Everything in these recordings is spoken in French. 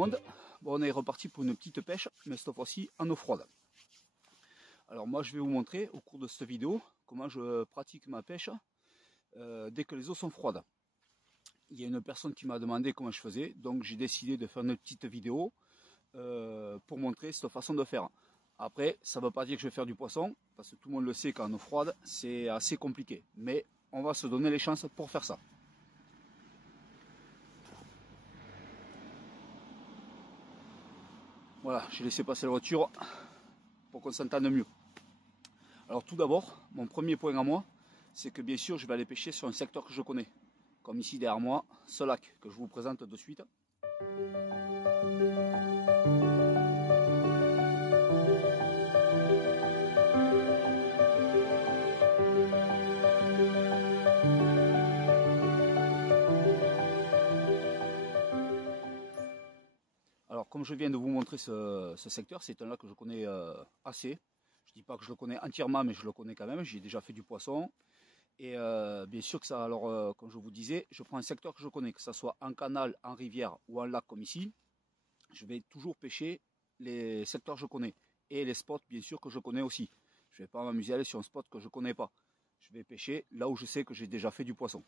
monde. Bon, on est reparti pour une petite pêche, mais cette fois-ci en eau froide. Alors moi je vais vous montrer au cours de cette vidéo comment je pratique ma pêche dès que les eaux sont froides. Il y a une personne qui m'a demandé comment je faisais, donc j'ai décidé de faire une petite vidéo pour montrer cette façon de faire. Après, ça ne veut pas dire que je vais faire du poisson, parce que tout le monde le sait qu'en eau froide, c'est assez compliqué. Mais on va se donner les chances pour faire ça. Voilà, j'ai laissé passer la voiture pour qu'on s'entende mieux. Alors tout d'abord, mon premier point à moi, c'est que bien sûr, je vais aller pêcher sur un secteur que je connais. Comme ici derrière moi, ce lac que je vous présente de suite. Alors comme je viens de vous montrer ce secteur, c'est un lac que je connais assez. Je ne dis pas que je le connais entièrement, mais je le connais quand même. J'ai déjà fait du poisson. Et bien sûr que ça, alors comme je vous disais, je prends un secteur que je connais, que ce soit en canal, en rivière ou en lac comme ici. Je vais toujours pêcher les secteurs que je connais. Et les spots bien sûr que je connais aussi. Je ne vais pas m'amuser à aller sur un spot que je ne connais pas. Je vais pêcher là où je sais que j'ai déjà fait du poisson.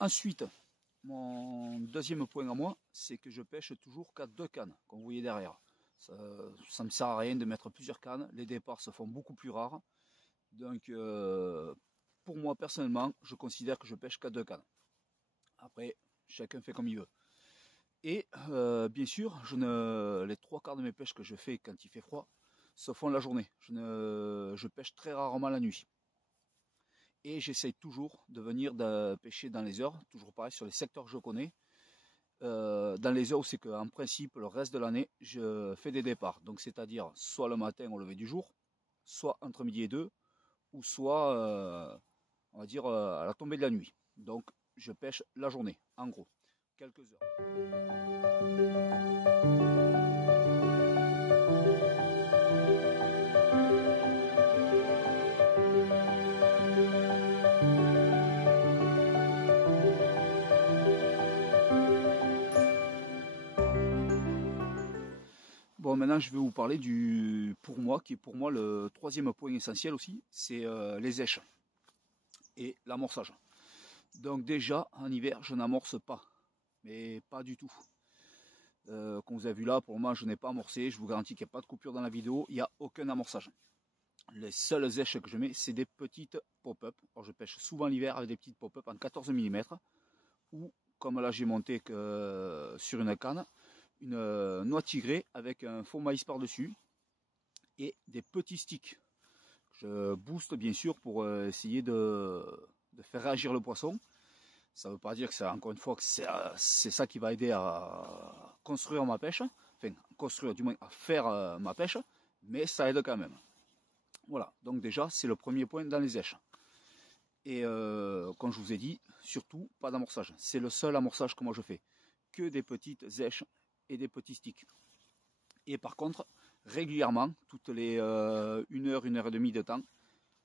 Ensuite, mon deuxième point à moi, c'est que je pêche toujours qu'à 2 cannes, comme vous voyez derrière. Ça ne me sert à rien de mettre plusieurs cannes, les départs se font beaucoup plus rares. Donc, pour moi personnellement, je considère que je pêche qu'à 2 cannes. Après, chacun fait comme il veut. Et bien sûr, les 3 quarts de mes pêches que je fais quand il fait froid se font la journée. Je pêche très rarement la nuit. Et j'essaye toujours de venir pêcher dans les heures, toujours pareil, sur les secteurs que je connais. Dans les heures où c'est qu'en principe, le reste de l'année, je fais des départs. Donc c'est-à-dire soit le matin au lever du jour, soit entre midi et 2, ou soit, on va dire, à la tombée de la nuit. Donc je pêche la journée, en gros, quelques heures. Bon, maintenant je vais vous parler pour moi, qui est pour moi le troisième point essentiel aussi, c'est les éches et l'amorçage. Donc déjà, en hiver, je n'amorce pas, mais pas du tout. Comme vous avez vu là, pour le moment, je n'ai pas amorcé, je vous garantis qu'il n'y a pas de coupure dans la vidéo, il n'y a aucun amorçage. Les seules éches que je mets, c'est des petites pop-up. Alors je pêche souvent l'hiver avec des petites pop-up en 14 mm, ou comme là j'ai monté sur une canne, une noix tigrée avec un faux maïs par-dessus et des petits sticks. Je booste bien sûr pour essayer de faire réagir le poisson. Ça ne veut pas dire que c'est encore une fois que c'est ça qui va aider à construire ma pêche, enfin construire du moins à faire ma pêche, mais ça aide quand même. Voilà, donc déjà c'est le premier point dans les éches. Et comme je vous ai dit, surtout pas d'amorçage. C'est le seul amorçage que moi je fais. Que des petites éches et des petits sticks. Et par contre, régulièrement, toutes les 1 heure et demie de temps,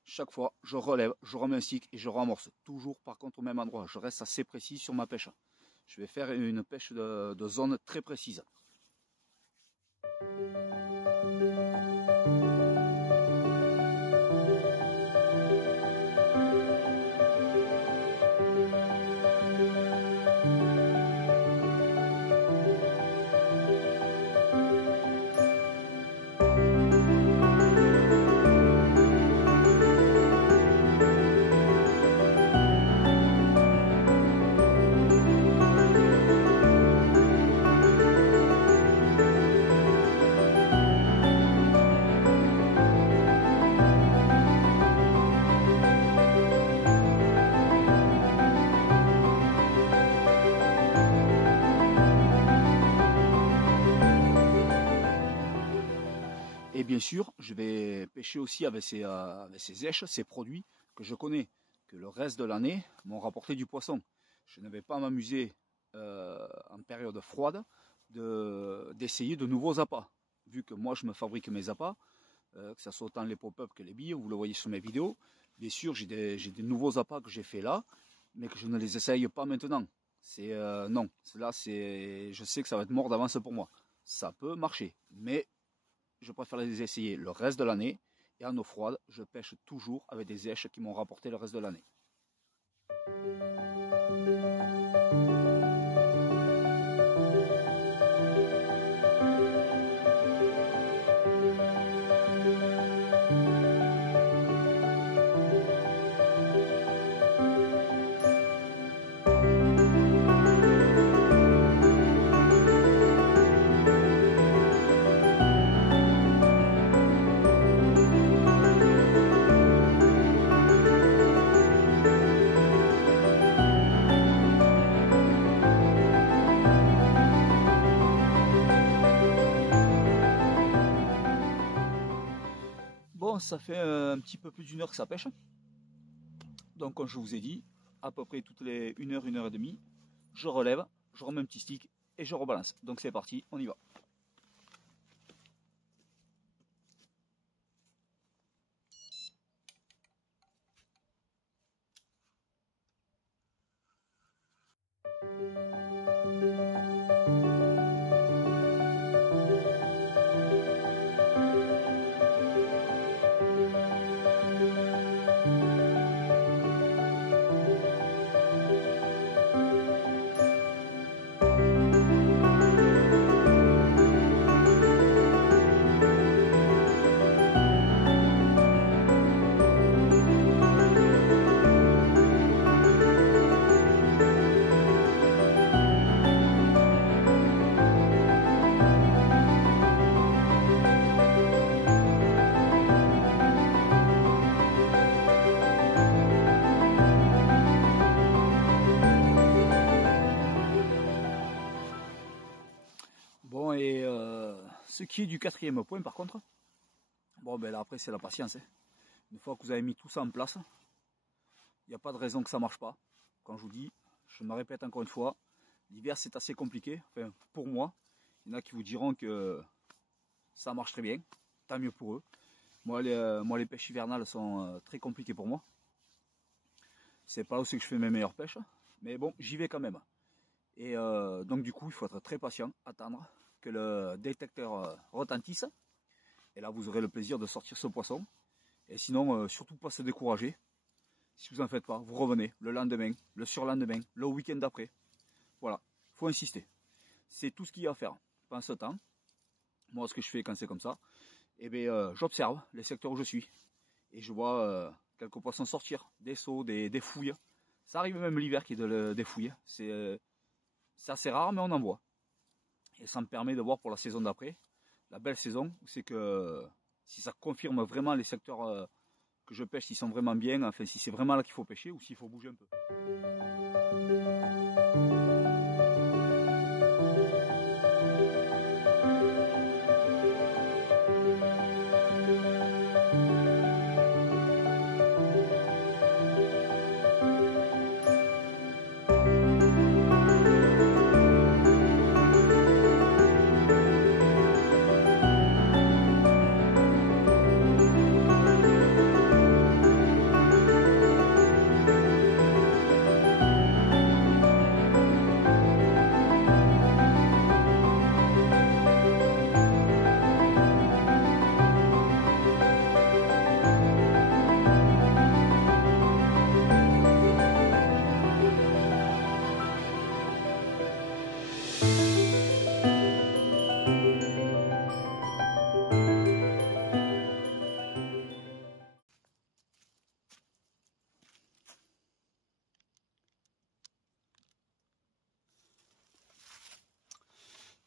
chaque fois, je relève, je remets un stick et je ramorce. Toujours par contre au même endroit. Je reste assez précis sur ma pêche. Je vais faire une pêche de zone très précise. Et bien sûr, je vais pêcher aussi avec ces éches, ces produits que je connais, que le reste de l'année m'ont rapporté du poisson. Je ne vais pas m'amuser en période froide d'essayer de nouveaux appâts. Vu que moi je me fabrique mes appâts, que ce soit autant les pop-up que les billes, vous le voyez sur mes vidéos. Bien sûr, j'ai des nouveaux appâts que j'ai fait là, mais que je ne les essaye pas maintenant. Non, là je sais que ça va être mort d'avance pour moi. Ça peut marcher, mais je préfère les essayer le reste de l'année. Et en eau froide, je pêche toujours avec des éches qui m'ont rapporté le reste de l'année. Bon, ça fait un petit peu plus d'une heure que ça pêche. Donc comme je vous ai dit, à peu près toutes les 1 heure, 1 heure et demie, je relève, je remets un petit stick et je rebalance. Donc c'est parti, on y va. Bon, et ce qui est du 4e point par contre, bon ben là après c'est la patience. Hein. Une fois que vous avez mis tout ça en place, il n'y a pas de raison que ça ne marche pas. Quand je vous dis, je me répète encore une fois, l'hiver c'est assez compliqué, enfin pour moi. Il y en a qui vous diront que ça marche très bien, tant mieux pour eux. Moi les pêches hivernales sont très compliquées pour moi. C'est pas là où c'est que je fais mes meilleures pêches, mais bon, j'y vais quand même. Et donc du coup, il faut être très patient, attendre que le détecteur retentisse. Et là, vous aurez le plaisir de sortir ce poisson. Et sinon, surtout pas se décourager. Si vous n'en faites pas, vous revenez le lendemain, le surlendemain, le week-end d'après. Voilà, il faut insister. C'est tout ce qu'il y a à faire. Pendant ce temps, moi, ce que je fais quand c'est comme ça, eh bien, j'observe les secteurs où je suis. Et je vois quelques poissons sortir, des sauts, des fouilles. Ça arrive même l'hiver qu'il y ait des fouilles. C'est assez rare, mais on en voit. Et ça me permet de voir pour la saison d'après, la belle saison, c'est que si ça confirme vraiment les secteurs que je pêche, s'ils sont vraiment bien, enfin si c'est vraiment là qu'il faut pêcher ou s'il faut bouger un peu.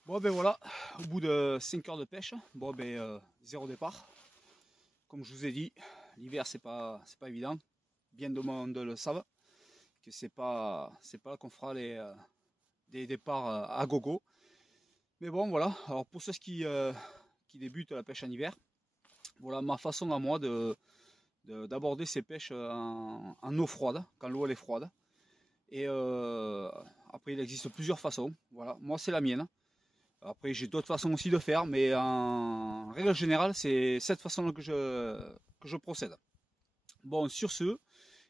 Bon ben voilà, au bout de 5 heures de pêche, bon ben zéro départ. Comme je vous ai dit, l'hiver c'est pas évident. Bien de monde le savent que c'est pas là qu'on fera des départs à gogo. Mais bon voilà, alors pour ceux qui débutent la pêche en hiver, voilà ma façon à moi d'aborder ces pêches en eau froide, quand l'eau elle est froide. Et après il existe plusieurs façons, voilà, moi c'est la mienne. Après j'ai d'autres façons aussi de faire, mais en règle générale c'est cette façon-là que je procède. Bon sur ce,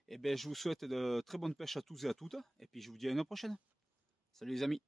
eh ben, je vous souhaite de très bonnes pêches à tous et à toutes, et puis je vous dis à une prochaine. Salut les amis.